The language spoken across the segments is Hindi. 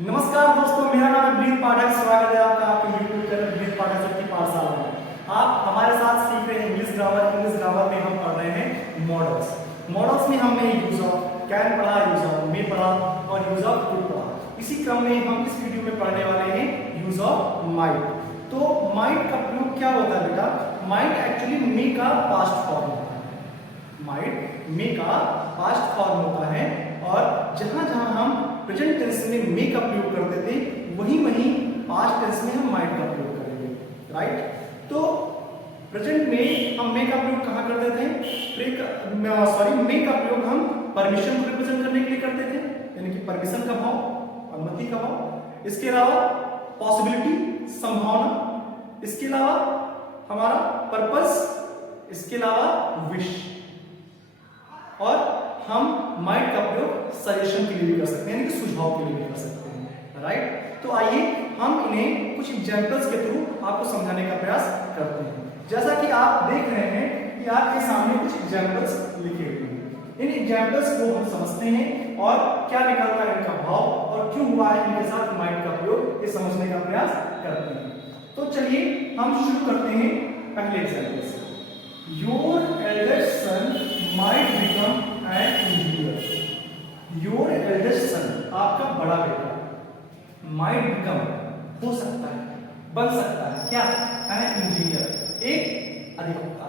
नमस्कार दोस्तों, मेरा नाम है ब्रीत पाठक। स्वागत है आपका आपके YouTube चैनल ब्रीत पाठक सर की पाठशाला में। आप हमारे साथ सीख रहे हैं इंग्लिश ग्रामर में हम पढ़ रहे हैं मॉडल्स में हमने यूज ऑफ कैन पढ़ा, यूज ऑफ मे पढ़ा और यूज ऑफ कुड पढ़ा। इसी क्रम में हम इस वीडियो में पढ़ने वाले हैं यूज ऑफ माइट। तो माइट का प्रयोग क्या होता है बेटा? माइट एक्चुअली मे का पास्ट फॉर्म होता है। माइट मे का पास्ट फॉर्म होता है और जहां जहां हम प्रेजेंट टेंस में मे का प्रयोग करते थे वहीं पास्ट टेंस में हम माइट का प्रयोग करेंगे, राइट? तो प्रेजेंट में हम मे का प्रयोग कहां करते थे? मे का प्रयोग हम परमिशन को रिप्रेजेंट करने के लिए करते थे, यानी कि परमिशन का भाव, अनुमति का भाव। इसके अलावा पॉसिबिलिटी, संभावना। इसके अलावा हमारा पर्पस, इसके अलावा विश। और हम माइट का प्रयोग सजेशन के लिए भी कर सकते हैं, यानी कि सुझाव के लिए भी कर सकते हैं, राइट? तो आइए हम इन्हें कुछ एग्जांपल्स के थ्रू आपको समझाने का प्रयास करते हैं। जैसा कि आप देख रहे हैं कि आपके सामने कुछ एग्जांपल्स लिखे हुए हैं। इन एग्जांपल्स को हम समझते हैं और क्या निकलता है इनका भाव और क्यों हुआ है इनके साथ माइट का प्रयोग, ये समझने का प्रयास करते हैं। तो चलिए हम शुरू करते हैं पहले एग्जांपल से। Your eldest son might become an engineer. Your eldest son, आपका बड़ा बेटा, माइट बिकम, हो सकता है, बन सकता है, क्या? एन इंजीनियर, एक अभियंता।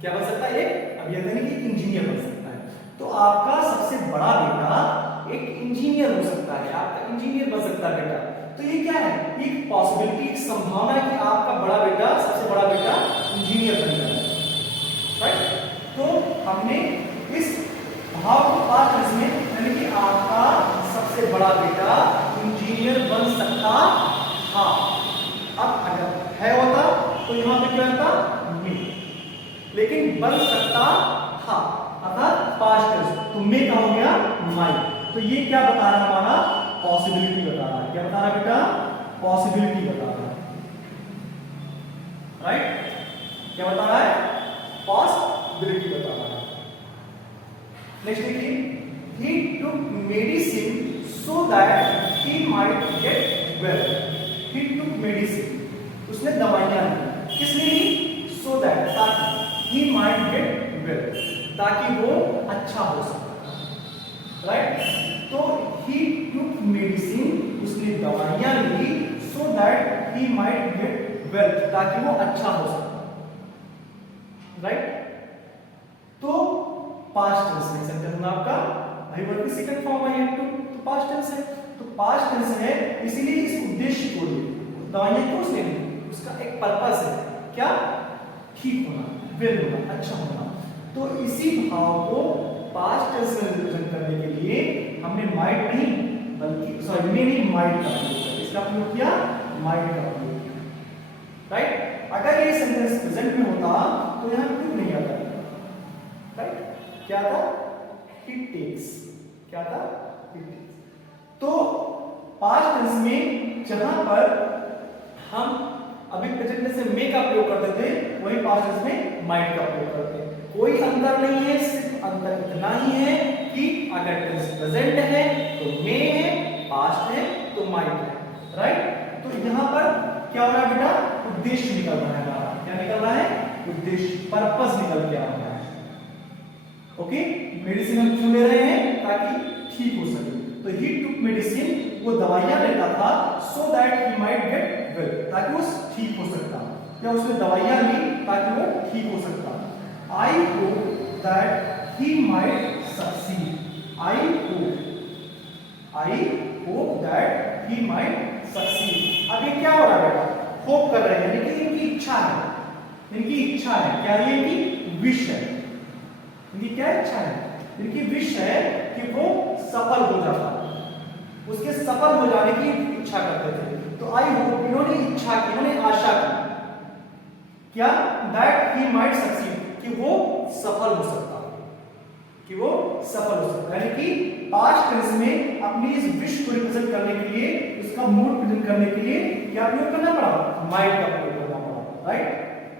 क्या बन सकता है? एक अभियंता, यानी कि इंजीनियर बन सकता है। तो आपका सबसे बड़ा बेटा एक इंजीनियर हो सकता है, आपका इंजीनियर बन सकता है बेटा। तो ये क्या है? एक पॉसिबिलिटी, एक संभावना है कि आपका बड़ा बेटा, सबसे बड़ा बेटा इंजीनियर बन जाए, राइट? तो हमने इस भाव को पास्ट टेंस में, यानी कि आपका सबसे बड़ा बेटा इंजीनियर बन सकता था। अब अगर है होता तो यहां पे क्या होता? मे। लेकिन बन सकता था अर्थात पास्ट टेंस, तो मे का हो गया माइट। तो ये क्या बता रहा है? हमारा पॉसिबिलिटी बता रहा है। क्या बता रहा है बेटा? पॉसिबिलिटी बता रहा है, राइट? क्या बता रहा है? पॉसिबिलिटी बता रहा है। नेक्स्ट देखिए, he took medicine so that he might get well. He took medicine, उसने दवाइयां ली। किसने ली? so that, ताकि, he might get well, ताकि वो अच्छा हो सके, राइट? तो he took medicine, उसने दवाइयां ली, so that he might get well, ताकि वो अच्छा हो सके, राइट? तो पास्ट टेंस में सेंटेंस में आपका भाई वर्ब की सेकंड फॉर्म है टू, तो पास्ट टेंस है। तो पास्ट टेंस है, इसीलिए इस उद्देश्य को लिए दवाइयां क्यों उसने ली? उसका एक पर्पस है, क्या? ठीक होना, वेल होना, अच्छा होना। तो इसी भाव को पास्ट टेंस में रिप्रेजेंट करने के लिए हमने माइट नहीं बल्कि माइट का प्रयोग किया। इसका प्रयोग किया, माइट का प्रयोग किया, राइट? अगर ये सेंटेंस प्रेजेंट में होता तो यहां क्यों नहीं आता, राइट? क्या था? He takes। क्या था? He takes। तो पास्ट टेंस में जहां पर हम अभी प्रेजेंट टेंस में मे का प्रयोग करते थे, वही पास्ट टेंस में माइट का प्रयोग करते हैं। कोई अंतर नहीं है, सिर्फ अंतर इतना ही है कि अगर टेंस प्रेजेंट है तो मे है, पास्ट है तो माइट है, राइट? तो यहां पर क्या हो रहा है बेटा? उद्देश्य निकल रहा है हमारा। क्या निकल रहा है? उद्देश्य, पर्पस निकल के आ रहा है। ओके, मेडिसिन हम क्यों ले रहे हैं? ताकि ठीक हो सके। तो ही टुक मेडिसिन, वो दवाइयां लेता था, so that he might get well, ताकि वो ठीक हो सकता। या उसने दवाइयां ली ताकि वो ठीक हो सकता। I hope that he might succeed. I hope that he might succeed. अब ये क्या हो रहा है बेटा? होप कर रहे हैं, लेकिन इनकी इच्छा है, इनकी इच्छा है। क्या? ये इनकी विश है, इनकी क्या इच्छा है? इनकी विश है कि वो सफल हो जाता, उसके सफल हो जाने की इच्छा करते थे। तो आई होप, इन्होंने इच्छा की, इन्होंने आशा की, क्या? दैट ही माइट सक्सीड, कि वो सफल हो सकता, कि वो सफल हो सकता। यानी कि पास्ट टेंस में अपनी इस विश को रिप्रेजेंट करने के लिए, उसका मूड प्रेजेंट करने के लिए क्या प्रयोग करना पड़ा? माइट का प्रयोग करना पड़ा, राइट?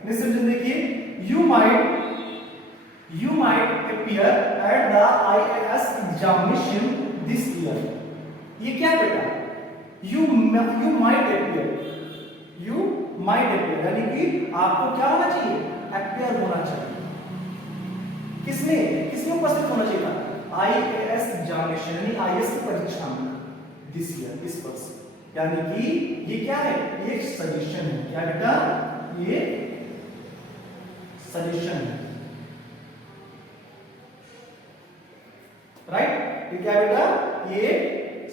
नेक्स्ट सेंटेंस देखिए, you might appear at the IAS examination this year. ये क्या है बेटा? You might appear, you might appear, यानी कि आपको क्या होना चाहिए? अपियर होना चाहिए। किसमें उपस्थित होना चाहिए था? आईएएस एग्जामिनेशन यानी आईएएस की परीक्षा में दिस ईयर, इस वर्ष। यानी कि ये क्या है? ये सजेशन है। क्या बेटा? ये सजेशन है, राइट? ये क्या है बेटा? ये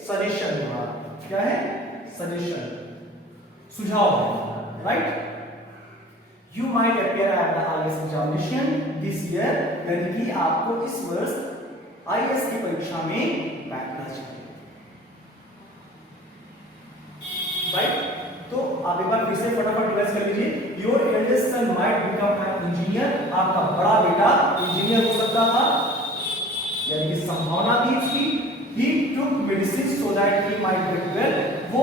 सजेशन है। क्या है? सजेशन, सुझाव है, right? You might appear at the IAS examination this year, यानी कि आपको इस वर्ष IAS की परीक्षा में बैठना चाहिए, राइट? तो आप एक बार फिर से फटाफट रिवाइज कर लीजिए। Your eldest son might become an engineer, आपका बड़ा बेटा इंजीनियर हो सकता था, यानी कि संभावना थी इसकी। He took medicine so that he might get well, वो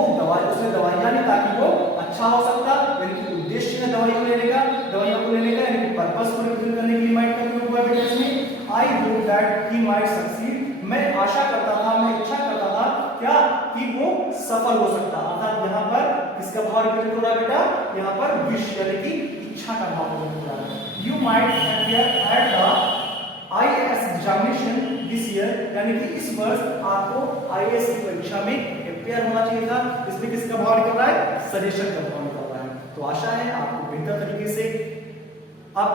उसने दवाइयां ली ताकि वो अच्छा हो सकता, यानी कि उद्देश्य है दवाइयों को लेने का, यानी कि पर्पस को रिप्रेजेंट करने के लिए माइट का प्रयोग हुआ बेटा इसमें। I hope that he might succeed, मैं आशा करता था, मैं इच्छा करता था क्या? कि वो सफल हो सकता। अर्थात यहाँ पर किसका भाव रिप्रेजेंट हो रहा है बेटा? यहाँ पर विश यानी कि इच्छा का भाव रिप्रेजेंट हो रहा है। You might appear at the IAS examination this year, यानी कि इस वर्ष आपको IAS की परीक्षा में अपियर होना चाहिए था। इसमें किसका भाव निकल रहा है? सजेशन का भाव निकल रहा है। तो आशा है आपको बेहतर तरीके से अब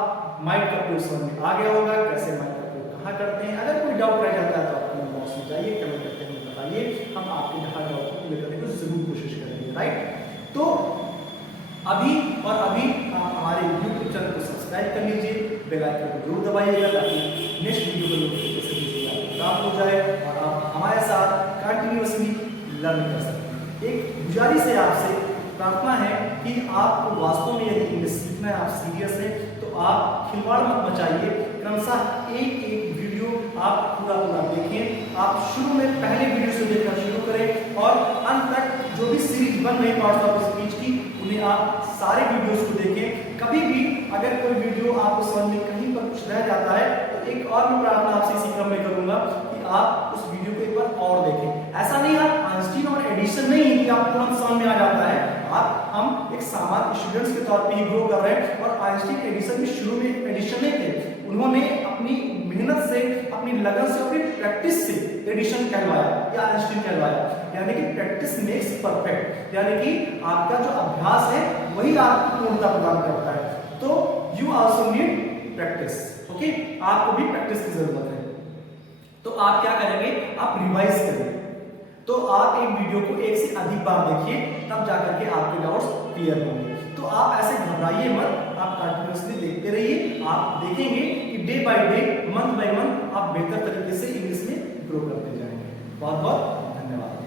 माइट का प्रयोग समझ में आ गया होगा, कैसे माइट का प्रयोग कहाँ करते हैं। अगर कोई डाउट रह जाता है तो आप कमेंट बॉक्स में जाइए, कमेंट करते हैं बताइए, हम आपके हर डाउट को क्लियर करने की जरूर कोशिश करेंगे, राइट? तो अभी हमारे YouTube चैनल को सब्सक्राइब कर लीजिए, बेल आइकन को जरूर दबाइएगा ताकि नेक्स्ट वीडियो को नोटिफिकेशन प्राप्त हो जाए और आप हमारे साथ कंटिन्यूअसली लर्न कर सकें। एक गुजारिश है आपसे, प्रार्थना है कि आपको वास्तव में यदि इंग्लिश सीखना है, आप सीरियस हैं, तो आप खिलवाड़ मत मचाइए, क्रमशः एक वीडियो आप पूरा देखें। आप शुरू में पहले वीडियो से देखना शुरू करें और अंत तक जो भी सीरीज बन रही पार्ट्स ऑफ स्पीच की, उन्हें आप सारे वीडियोस को देखें। कभी भी अगर कोई वीडियो आपको समझ में कहीं पर कुछ रह जाता है तो एक और मैं प्रार्थना आपसे इसी क्रम में करूंगा कि आप उस वीडियो को एक बार और देखें। ऐसा नहीं आप आइंस्टीन और एडिशन नहीं है कि आप तुरंत समझ में आ जाता है। हम एक सामान्य स्टूडेंट्स के तौर पे ही ग्रो कर रहे हैं और आइंस्टीन एडिशन भी शुरू में एडिशन नहीं थे, उन्होंने अपनी मेहनत से, अपनी लगन से, अपनी प्रैक्टिस से एडिशन कहलवाया या आइंस्टीन कहलवाया। यानी कि प्रैक्टिस मेक्स परफेक्ट, यानी कि आपका जो अभ्यास है वही आपको पूर्णता प्रदान करता है। तो you also need practice, okay? आपको भी प्रैक्टिस की जरूरत है। तो आप क्या करेंगे? आप रिवाइज करेंगे। तो आप एक वीडियो को एक से अधिक बार देखिए, तब जाकर के आपके डाउट्स क्लियर होंगे। तो आप ऐसे घबराइए मत, आप कंटिन्यूअसली देखते रहिए। आप देखेंगे कि day by day, month by month आप बेहतर तरीके से इंग्लिश में ग्रो करते जाएंगे। बहुत बहुत धन्यवाद।